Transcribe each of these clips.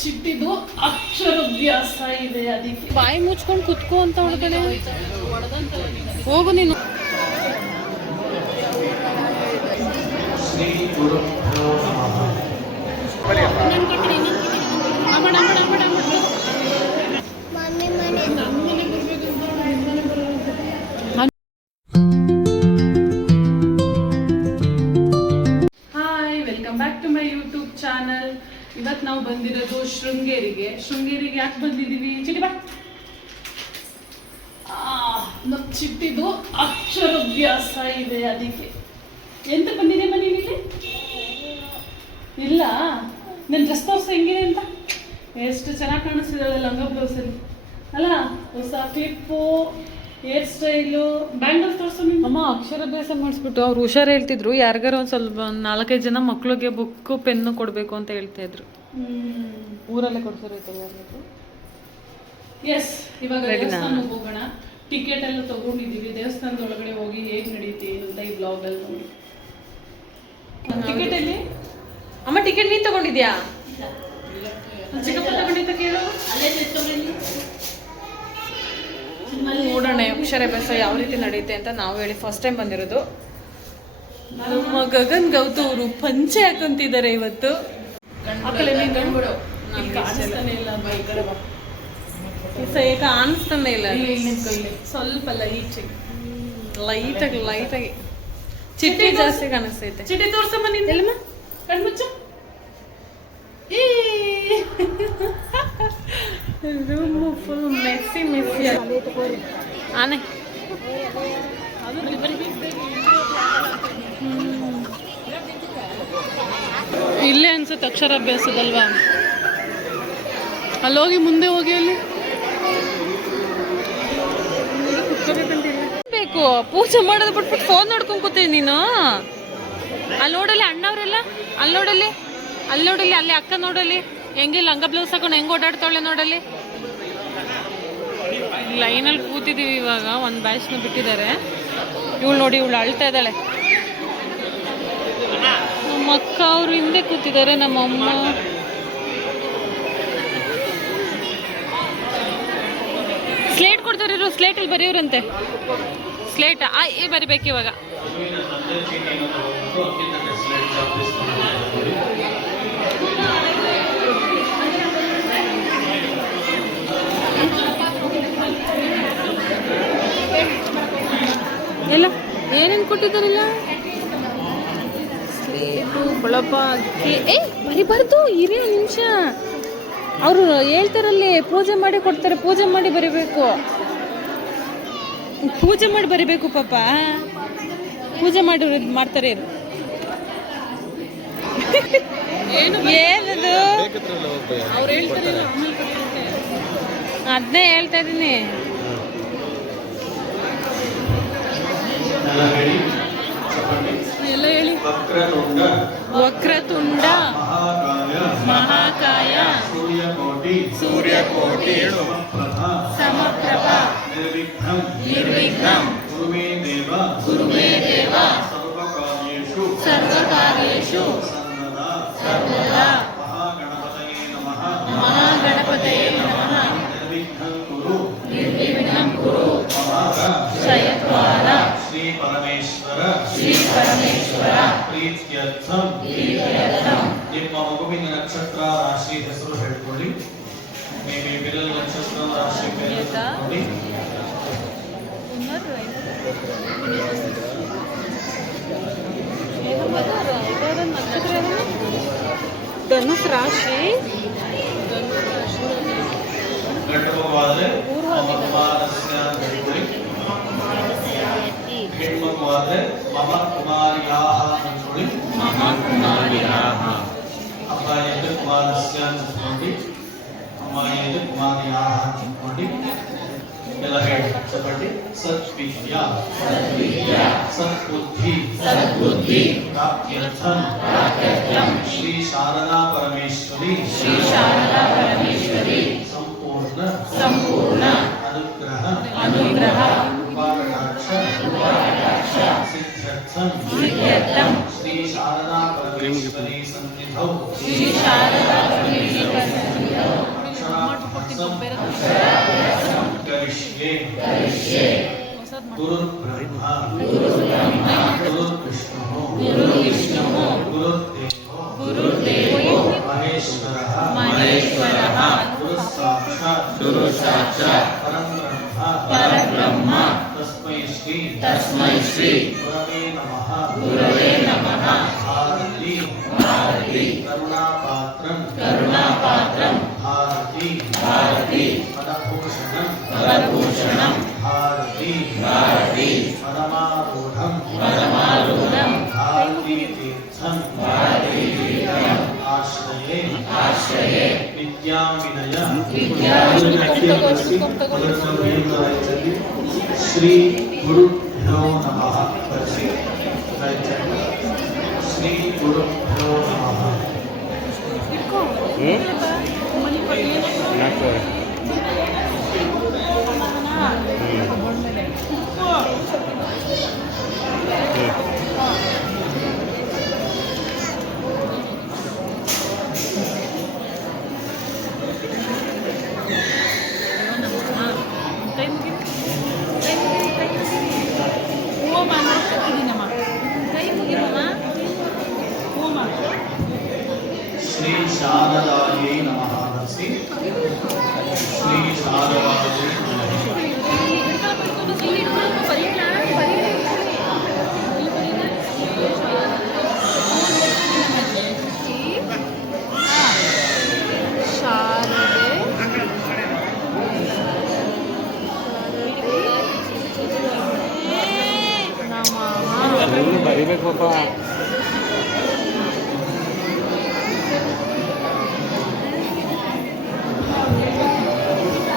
ಚಿಟ್ಟಿದು ಅಕ್ಷರಾಭ್ಯಾಸ ಇದೆ, ಅದಕ್ಕೆ ಬಾಯಿ ಮುಚ್ಕೊಂಡು ಕುತ್ಕೋ ಅಂತ ಹೊಡ್ತಾನೆ. ಹೋಗು ನೀನು. Hi, welcome back to my YouTube channel. ಇವತ್ತು ನಾವು ಬಂದಿರೋದು ಶೃಂಗೇರಿಗೆ. ಯಾಕೆ ಬಂದಿದ್ದೀವಿ? ಚಿಟಿ ಬಾ. ನಮ್ಮ ಚಿಟ್ಟಿದು ಅಕ್ಷರಾಭ್ಯಾಸ ಇದೆ, ಅದಕ್ಕೆ. ಎಂತ ಬಂದಿದೆ ಮನೇಲಿ? ಇಲ್ಲ, ನನ್ನ ಡ್ರೆಸ್ ತೋರಿಸ ಹೆಂಗಿದೆ ಅಂತ. ಎಷ್ಟು ಚೆನ್ನಾಗಿ ಕಾಣಿಸ್ತಿದ್ದಾಳೆ ಲಂಗ ಬ್ಲೌಸಲ್ಲಿ ಅಲ್ಲ. ಹೊಸ ಕ್ಲಿಪ್ಪು, ಹೇರ್ ಸ್ಟೈಲು, ಬ್ಯಾಂಗಲ್ ತೋರಿಸು. ಅಮ್ಮ ಅಕ್ಷರಾಭ್ಯಾಸ ಮಾಡಿಸ್ಬಿಟ್ಟು ಅವ್ರು ಹುಷಾರು ಹೇಳ್ತಿದ್ರು, ಯಾರಿಗಾರು ಒಂದು ಸ್ವಲ್ಪ 4-5 ಜನ ಮಕ್ಳಿಗೆ ಬುಕ್ಕು ಪೆನ್ನು ಕೊಡಬೇಕು ಅಂತ ಹೇಳ್ತಾ ಇದ್ರು. ಊರಲ್ಲೇ ಕೊಡ್ಸೋರೈತಲ್ಲ ಯಾರಿಗೂ. ಎಸ್, ಇವಾಗ ದೇವಸ್ಥಾನಕ್ಕೆ ಹೋಗೋಣ. ಟಿಕೆಟ್ ಎಲ್ಲ ತಗೊಂಡಿದ್ದೀವಿ. ದೇವಸ್ಥಾನದ ಒಳಗಡೆ ಹೋಗಿ ಹೇಗೆ ನಡೀತಿ ಅಂತ ಈ ಬ್ಲಾಗಲ್ಲಿ ನೋಡಿ. ಟಿಕೆಟ್ ಅಲ್ಲಿ ಅಮ್ಮ, ಟಿಕೆಟ್ ನೀನು ತಗೊಂಡಿದ್ಯಾ? ಚಿಕ್ಕಪ್ಪ ತಗೊಂಡಿದ್ದ ಕೇಳು. ನೋಡೋಣ ಅಕ್ಷರಾಭ್ಯಾಸ ಯಾವ ರೀತಿ ನಡೆಯುತ್ತೆ ಅಂತ ನಾವು ಹೇಳಿ ಫಸ್ಟ್ ಟೈಮ್ ಬಂದಿರೋದು. ನಮ್ಮ ಗಗನ್ ಗೌತು ಅವರು ಪಂಚೆ ಹಾಕೊಂತಿದ್ದಾರೆ ಇವತ್ತು. ಕಾಣಿಸ್ತಾನೆ ಇಲ್ಲ, ಕಾಣಿಸ್ತಾನೆ ಇಲ್ಲ. ಸ್ವಲ್ಪ ಲೈಟಾಗಿ ಚಿಟ್ಟಿ ಜಾಸ್ತಿ ಕಾಣಿಸ್ತೈತೆ. ಚಿಟ್ಟಿ ತೋರ್ಸಮ್ಮ ನಿಂದೆಲ್ಲಮ್ಮ, ಕಣ್ಮುಚ್ಚ. ರೂಮು ಫುಲ್ ಮೆಸ್ಸಿ ಆನೆ. ಇಲ್ಲೇ ಅನ್ಸುತ್ತೆ ಅಕ್ಷರಾಭ್ಯಾಸದಲ್ವಾ? ಅಲ್ಲೋಗಿ ಮುಂದೆ ಹೋಗಿ ಅಲ್ಲಿ ಬೇಕು. ಪೂಜೆ ಮಾಡೋದು ಬಿಟ್ಬಿಟ್ಟು ಫೋನ್ ನೋಡ್ಕೊಂಡು ಕೂತೀನಿ ನೀನು. ಅಲ್ಲಿ ನೋಡಲಿ ಅಣ್ಣವ್ರೆಲ್ಲ, ಅಲ್ಲಿ ನೋಡಲಿ ಅಲ್ಲಿ ಅಕ್ಕ ನೋಡಲಿ ಹೆಂಗೆ ಲಂಗ ಬ್ಲೌಸ್ ಹಾಕೊಂಡು ಹೆಂಗೆ ಓಡಾಡ್ತಾಳೆ ನೋಡಲಿ. ಲೈನಲ್ಲಿ ಕೂತಿದ್ದೀವಿ. ಇವಾಗ ಒಂದು ಬ್ಯಾಚ್ನ ಬಿಟ್ಟಿದ್ದಾರೆ. ಇವಳು ನೋಡಿ, ಇವಳು ಅಳ್ತಾ ಇದ್ದಾಳೆ. ನಮ್ಮ ಅಕ್ಕ ಅವರು ಹಿಂದೆ ಕೂತಿದ್ದಾರೆ. ನಮ್ಮಮ್ಮ ಸ್ಲೇಟ್ ಕೊಡ್ತಾರೆ. ಸ್ಲೇಟಲ್ಲಿ ಬರೆಯೋರಂತೆ. ಸ್ಲೇಟ್ ಬರಿಬೇಕು ಇವಾಗ. ಎಲ್ಲ ಏನೇನು ಕೊಟ್ಟಿದ್ದಾರಲ್ಲ, ಸ್ಲೇಟು, ಬಳಪ, ಅಕ್ಕಿ. ಬರಿಬಾರ್ದು, ಇರೇ ನಿಮಿಷ. ಅವರು ಹೇಳ್ತಾರಲ್ಲಿ ಪೂಜೆ ಮಾಡಿ ಕೊಡ್ತಾರೆ. ಪೂಜೆ ಮಾಡಿ ಬರಿಬೇಕು. ಪೂಜೆ ಮಾಡಿ ಬರಿಬೇಕು ಪಾಪ. ಪೂಜೆ ಮಾಡಿ ಮಾಡ್ತಾರೆ. ಏನದು ಅವ್ರು ಹೇಳ್ತಾರೆ, ಅದನ್ನೇ ಹೇಳ್ತಾ ಇದ್ದೀನಿ. ಎಲ್ಲ ಹೇಳಿ. ವಕ್ರತುಂಡ ಮಹಾಕಾಯ ಸೂರ್ಯಕೋಟಿ ಸಮಪ್ರಭ ನಿರ್ವಿಘ್ನಂ ಕುರು ಮೇ ದೇವ ಸರ್ವಕಾರ್ಯೇಷು ಸರ್ವದಾ. ಮಹಾಗಣಪತಯೇ ನಮಃ. ನಿರ್ವಿಘ್ನಂ ಕುರು ಕ್ಷಯದ್ವಾರ ಶ್ರೀ ಪರಮೇಶ್ವರ ಪ್ರೀತ್ಯರ್ಥಂ. ನಿಮ್ಮ ಮಗುವಿನ ನಕ್ಷತ್ರ ರಾಶಿ ಹೆಸರು ಹೇಳ್ಕೊಳ್ಳಿ. ನಿಮ್ಮ ಬಿರಲ್ ನಕ್ಷತ್ರ ರಾಶಿ ಹೇಳ್ಕೊಳ್ಳಿ. ಧನುಸ್ ರಾಶಿ. ಗಂಡು ಮಗುವಾದ್ರೆ ಹೆಣ್ಮಗುವಾದ್ರೆ ಮಮ ಕುಮಾರ್ಯಾಹ ಅಂದ್ಕೊಳ್ಳಿ. ಅಪ್ಪ ಎಂದು ಕುಮಾರಸ್ಯ ಅಂದ್ಕೊಂಡು, ಅಮ್ಮ ಎಂದು ಕುಮಾರ್ಯಾಹ ಅಂದ್ಕೊಂಡು ಎಲ್ಲ ಹೇಳಿ ಚಪಟಿ. ಸದ್ವಿದ್ಯಾ ಸದ್ಬುದ್ಧಿ ಪ್ರಾಪ್ತ್ಯರ್ಥಂ ಶ್ರೀ ಶಾರದಾ ಪರಮೇಶ್ವರಿ ಸಂಪೂರ್ಣ ಅನುಗ್ರಹ सिद्ध्यर्थं श्री शारदा परमेश्वरी सन्निधौ गुरुर्ब्रह्मा गुरुर्विष्णुः गुरुर्देवो महेश्वरः गुरुसाक्षात् परब्रह्म तस्मै श्री गुरवे नमः भारती करुणापात्रं भारती पदभूषणं भारती पदमारूढं भारतीतीर्थं आश्रये विद्याविनय श्री गुरुभ्यो नमः श्री गुरुभ्यो नमः श्री शारदायै नमः श्री शारदायै ಬರಿಬೇಕು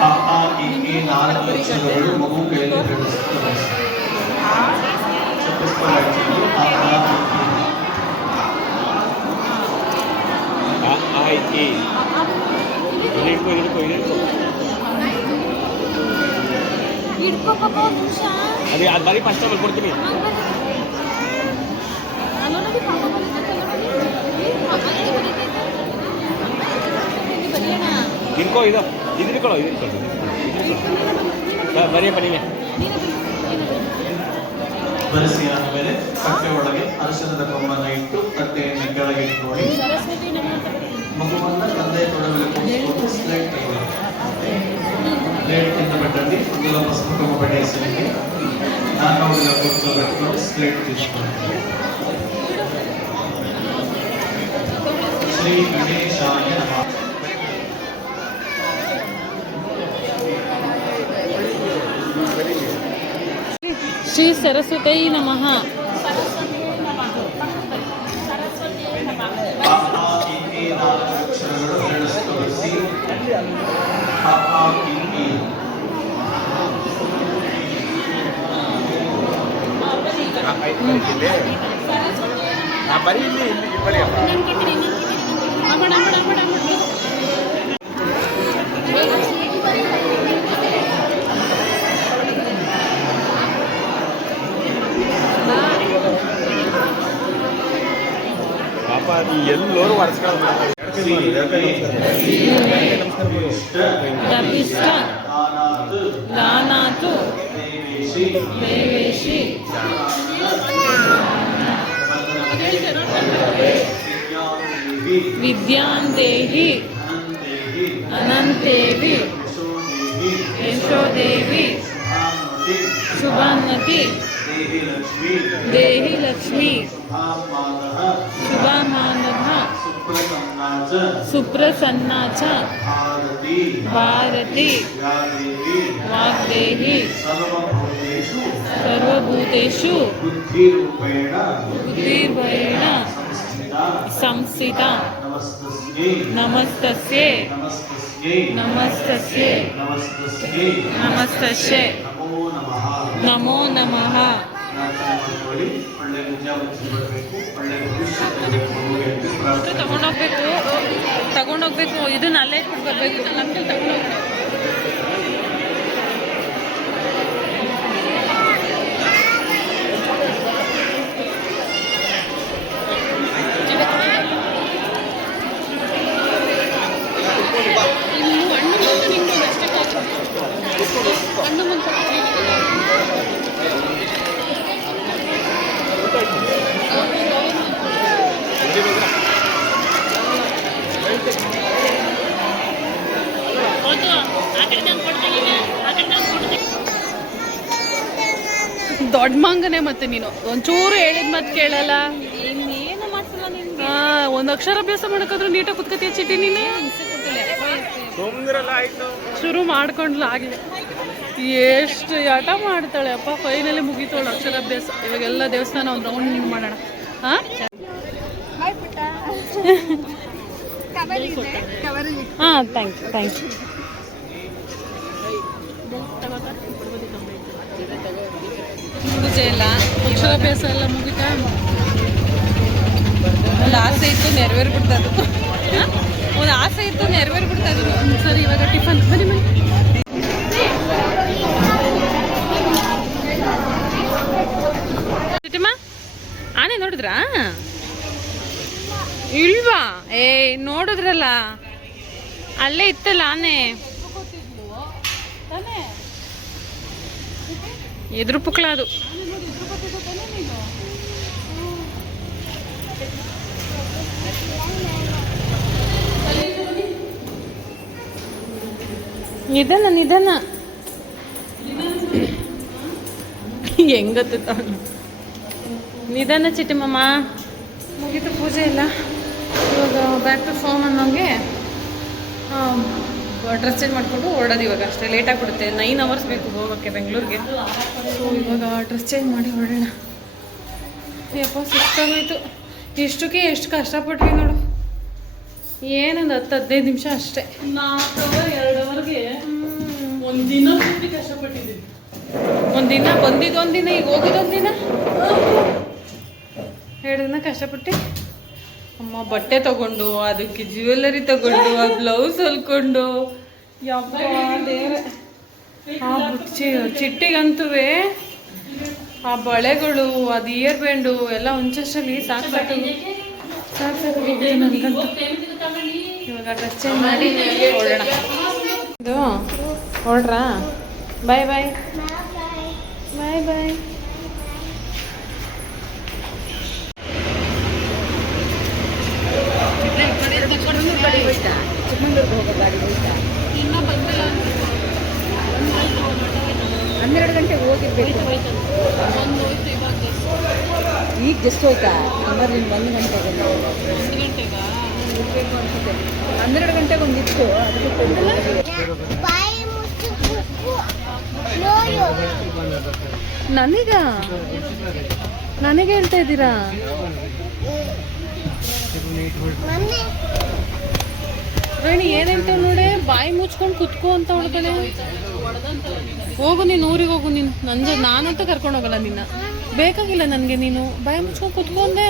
ಪಾಪ ಈ ನಾಲ್ಕು ಅಕ್ಷರಗಳು ಮಗು ಕೈಯಲ್ಲಿ ಹಿಡಿಸುತ್ತದೆ ಅದೇ ಅದು ಬರೀ ಫಸ್ಟ್ ಟೈಮ್ ಕೊಡ್ತೀನಿ ಇದ್ಕೋ ಇದು ಇದ್ಕೊಳ್ಳೋ ಬರೀಯಪ್ಪ ನೀವೇ ಬರೆಸಿ ಆದಮೇಲೆ ತಟ್ಟೆ ಒಳಗೆ ಅರಿಶಿಣದ ಕೊಂಬನ್ನು ಇಟ್ಟು ತಟ್ಟೆಯನ್ನು ಕೆಳಗೆ ಇಟ್ಕೊಳ್ಳಿ ಮಗುವನ್ನ ತಂದೆ ತೊಡಗಲು ಕೂರಿಸಿಕೊಂಡು ಸ್ಲೇಟ್ ತಗೊಳ್ಳಿ ಪ್ಲೇಟ್ ಇಂದ ಬಟ್ಟಲ್ಲಿ ಒಂದು ಪಸುಪು ಕೊಂಬ ಬಟ್ಟೆ ಹೆಸರಿಗೆ ನಾನು ಕೂರಿಸೋದಕ್ಕೆ ಸ್ಲೇಟ್ తీసుకొని ಶ್ರೀ ಗಣೇಶಾಯ ನಮಃ ಶ್ರೀ ಸರಸ್ವತೈ ನಮಃ ಬರೀ ಇಲ್ಲಿ ಬರೀ ಪಾಪ ಎಲ್ಲರೂ ದಪಿಷ್ಟ ದಾನಾತು ದೇವೇಶಿ ವಿದ್ಯಾನ್ ದೇಹಿ ಅನಂತೇವಿ ಯಶೋದೇವಿ ಶುಭಾನ್ನತಿ ದೇಹಿ ಲಕ್ಷ್ಮಿ ಶುಭಮಾನಃ ಸುಪ್ರಸನ್ನಾ ಚ ಭಾರತಿ ವಾಗ್ದೇಹಿ ಸರ್ವಭೂತೇಷು ಬುದ್ಧಿರ್ಭಯೇಣ ಸಂಸ್ಥಿತಾ ನಮಸ್ತಸ್ಯೈ ನಮಸ್ತಸ್ಯೈ ನಮೋ ನಮಃ. ತಗೊಂಡೋಗ್ಬೇಕು ಇದನ್ನ ಅಲ್ಲೇ ಇಟ್ಬಿಟ್ಟು ಬರಬೇಕು ನಮ್ಗೆ ತಗೊಂಡೋಗ್ಬೇಕು. ಇನ್ನು ಹಣ್ಣು ನಿಂಗೆ ಅಷ್ಟೇ ಕಣ್ಣು ಮುಂದೆ ದೊಡ್ಡ ಮಂಗನೆ ಮತ್ತೆ ನೀನು ಒಂಚೂರು ಹೇಳಿದ ಮತ್ತೆ ಕೇಳಲ್ಲ. ಏನು ಮಾಡ್ತಿಲ್ಲ ನೀನು. ಒಂದು ಅಕ್ಷರ ಅಭ್ಯಾಸ ಮಾಡಕ್ಕಾದ್ರೂ ನೀಟಾಗಿ ಕುತ್ಕತಿಯ ಚಿಟಿ ನೀನು. ಶುರು ಮಾಡ್ಕೊಂಡ್ಲ ಆಗ್ಲಿ. ಎಷ್ಟು ಆಟ ಮಾಡ್ತಾಳೆ ಅಪ್ಪ. ಫೈನಲಿ ಮುಗೀತವಳು ಅಕ್ಷರಾಭ್ಯಾಸ. ಇವಾಗೆಲ್ಲ ದೇವಸ್ಥಾನ ಒಂದು ರೌಂಡ್ ಮಾಡೋಣ. ಹಾಂ ಹಾಂ ಥ್ಯಾಂಕ್ ಯು ಥ್ಯಾಂಕ್ ಯು. ಪೂಜೆ ಎಲ್ಲ ಅಕ್ಷರಾಭ್ಯಾಸ ಎಲ್ಲ ಮುಗಿತಾ? ಒಂದು ಆಸೆ ಇತ್ತು ನೆರವೇರ್ಬಿಡ್ತದು. ಒಂದು ಆಸೆ ಇತ್ತು ನೆರವೇರ್ಬಿಡ್ತದು. ಸರಿ ಇವಾಗ ಟಿಫನ್ ಬನ್ನಿ ಬನ್ನಿ. ಚಿಟ್ಟಮ್ಮ ಆನೆ ನೋಡಿದ್ರಾ? ಇಲ್ವಾ? ನೋಡಿದ್ರಲ್ಲ ಅಲ್ಲೇ ಇತ್ತಲ್ಲ ಆನೆ. ಎದುರು ಪುಕ್ಳ ಅದು. ನಿಧಾನ ನಿಧಾನ. ಹೆಂಗತ್ತ ನಿಧಾನ ಚಿಟ್ಟಮ್ಮ. ಮುಗೀತು ಪೂಜೆ ಇಲ್ಲ. ಇವಾಗ ಬ್ಯಾಕ್ ಟು ಫಾರ್ಮ್ ಅನ್ನೋಂಗೆ ಡ್ರೆಸ್ ಚೇಂಜ್ ಮಾಡಿಕೊಂಡು ಹೊರಡೋದು. ಇವಾಗ ಅಷ್ಟೇ ಲೇಟ್ ಆಗಿಬಿಡುತ್ತೆ. 9 hours ಬೇಕು ಹೋಗೋಕ್ಕೆ ಬೆಂಗಳೂರಿಗೆ. ಸೊ ಇವಾಗ ಡ್ರೆಸ್ ಚೇಂಜ್ ಮಾಡಿ ಹೊರಡೋಣ. ಯಪ್ಪ ಸುಸ್ತಾಗೋಯ್ತು. ಎಷ್ಟು ಕಷ್ಟಪಟ್ವಿ ನೋಡು. ಏನೊಂದು 10-15 ನಿಮಿಷ ಅಷ್ಟೇ. 4 hour 2 hourಗೆ ಒಂದು ದಿನ ಪೂರ್ತಿ ಕಷ್ಟಪಟ್ಟಿದ್ದೀವಿ. ಒಂದಿನ ಬಂದಿದ್ದು ಒಂದಿನ, ಈಗ ಹೋಗಿದ್ದೊಂದಿನ, 2 ದಿನ ಕಷ್ಟಪಟ್ಟು ಅಮ್ಮ ಬಟ್ಟೆ ತಗೊಂಡು ಅದಕ್ಕೆ ಜ್ಯುವೆಲ್ಲರಿ ತಗೊಂಡು ಆ ಬ್ಲೌಸ್ ಹೊಲ್ಕೊಂಡು ಯಪ್ಪ ದೇವ್ರೆ. ಆ ಚಿಟ್ಟಿಗಂತೂ ಆ ಬಳೆಗಳು, ಅದು ಇಯರ್ ಬ್ಯಾಂಡು ಎಲ್ಲ ಒಂಚಷ್ಟಲ್ಲಿ ಸಾಕು ನನಗಂತೂ. ಇವಾಗ ಡ್ರೆಸ್ ಚೇಂಜ್ ಮಾಡಿ ಹೊರಡೋಣ. ಇದು ಹೊರಡ್ರಾ? ಬಾಯ್ ಬಾಯ್ ಬಾಯ್ ಬಾಯ್. ಚಿಕ್ಕಮಂಗ್ಳೂರ್ಗೆ ಹೋಗೋ ಗಾಡಿ ಹೋಯ್ತಾ? 12 ಗಂಟೆಗೆ ಹೋಗಿರ್ಬೇಕು. ಈಗ ಜಸ್ಟ್ ಹೋಯ್ತಾ? ಹಂಗಾರೆ ನೀನು 1 ಗಂಟೆಗೆ ಹೋಗ್ಬೇಕು ಅನ್ಸುತ್ತೆ. 12 ಗಂಟೆಗೆ ಒಂದಿತ್ತು. ನನಗೆ ಹೇಳ್ತಾ ಇದ್ದೀರಾ? ರೋಹಿಣಿ ಏನು ಹೇಳ್ತಾವ ನೋಡೆ. ಬಾಯಿ ಮುಚ್ಕೊಂಡು ಕುತ್ಕೋ ಅಂತ ಹೊಡ್ತಾಳೆ. ಹೋಗು ನೀನು, ಊರಿಗೆ ಹೋಗು ನೀನು. ನಾನಂತೂ ಕರ್ಕೊಂಡು ಹೋಗಲ್ಲ ನಿನ್ನ. ಬೇಕಾಗಿಲ್ಲ ನನಗೆ. ನೀನು ಬಾಯಿ ಮುಚ್ಕೊಂಡು ಕುತ್ಕೊಂಡೆ.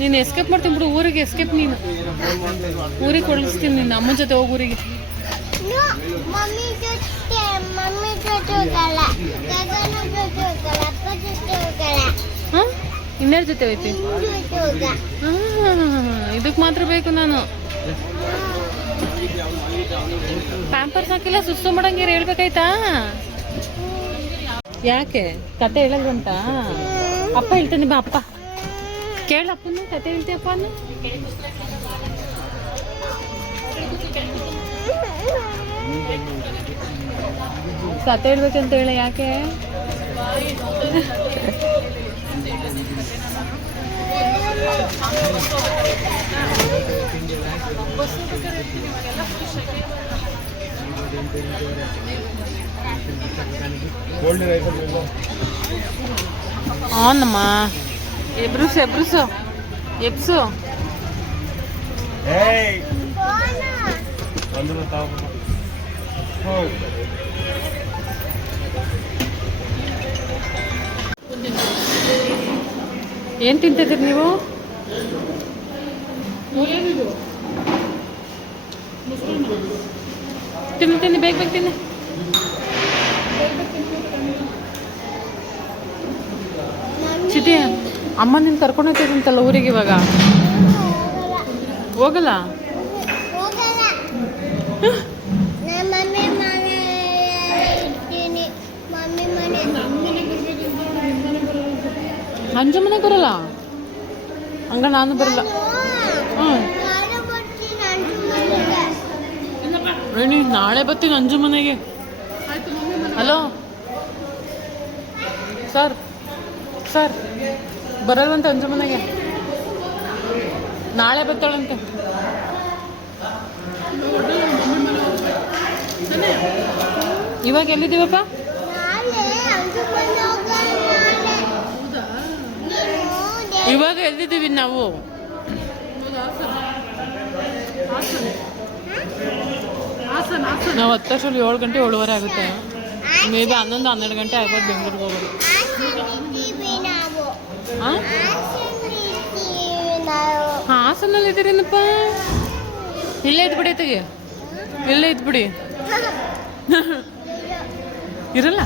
ನೀನು ಎಸ್ಕೇಪ್ ಮಾಡ್ತೀನಿ ಬಿಡು. ಊರಿಗೆ ಎಸ್ಕೇಪ್. ನೀನು ಊರಿಗೆ ಕೊಡಿಸ್ತೀನಿ. ನಿನ್ನ ಅಮ್ಮನ ಜೊತೆ ಹೋಗಿ ಊರಿಗೆ. ಹಾಂ ಇನ್ಯಾರ ಜೊತೆ ಹೋಯ್ತಿ? ಇದಕ್ಕೆ ಮಾತ್ರ ಬೇಕು ನಾನು. ಪ್ಯಾಂಪರ್ಸ್ ಹಾಕಿಲ್ಲ, ಸುಸ್ತು ಮಾಡಂಗಿರ ಹೇಳ್ಬೇಕಾಯ್ತಾ? ಯಾಕೆ ಕತೆ ಹೇಳಲ್ವಂತ? ಅಪ್ಪ ಹೇಳ್ತಾನೆ ಬಾ. ಅಪ್ಪ ಕೇಳಪ್ಪನ ಕತೆ ಹೇಳ್ತೀಯಪ್ಪ ಅನ್ನ. ಕತೆ ಹೇಳ್ಬೇಕಂತ ಹೇಳ. ಯಾಕೆ? అవునమ్మా ఎబ్రుసు ఎబ్రుసు ఎప్సు ಏನು ತಿಂತಿದ್ದೀರಿ ನೀವು? ತಿನ್ನಿ ಬೇಗ ಬೇಗ ತಿನ್ನಿ. ಚಿಟಿ ಅಮ್ಮ ನಿನ್ನ ಕರ್ಕೊಂಡು ಹೋಗ್ತಿದ್ದಂತಲ್ಲ ಊರಿಗೆ. ಇವಾಗ ಹೋಗಲ್ಲ? ಅಂಜು ಮನೆಗೆ ಬರಲ್ಲ ಹಂಗ ನಾನು ಬರಲ್ಲ. ಹ್ಞೂ ರೇಣಿ ನಾಳೆ ಬರ್ತೀನಿ ಅಂಜು ಮನೆಗೆ. ಹಲೋ ಸರ್ ಸರ್ ಬರಲ್ವಂತೆ ಅಂಜು ಮನೆಗೆ, ನಾಳೆ ಬರ್ತಾಳಂತೆ. ಇವಾಗ ಎಲ್ಲಿದ್ದೀವಪ್ಪ? ಇವಾಗ ಎಲ್ಲಿದ್ದೀವಿ ನಾವು? ನಾವು 10 ವರ್ಷದಲ್ಲಿ 7 ಗಂಟೆ 7:15 ಆಗುತ್ತೆ. ಮೇ ಬಿ 11-12 ಗಂಟೆ ಆಗ್ಬೋದು ಬೆಂಗಳೂರಿಗೆ ಹೋಗೋದು. ಹಾಸನಲ್ಲಿ ಇದ್ದೀರೇನಪ್ಪ? ಇಲ್ಲೇ ಇದ್ಬಿಡಿ ತೆಗಿ, ಇಲ್ಲೇ ಇದ್ಬಿಡಿ. ಇರಲ್ಲ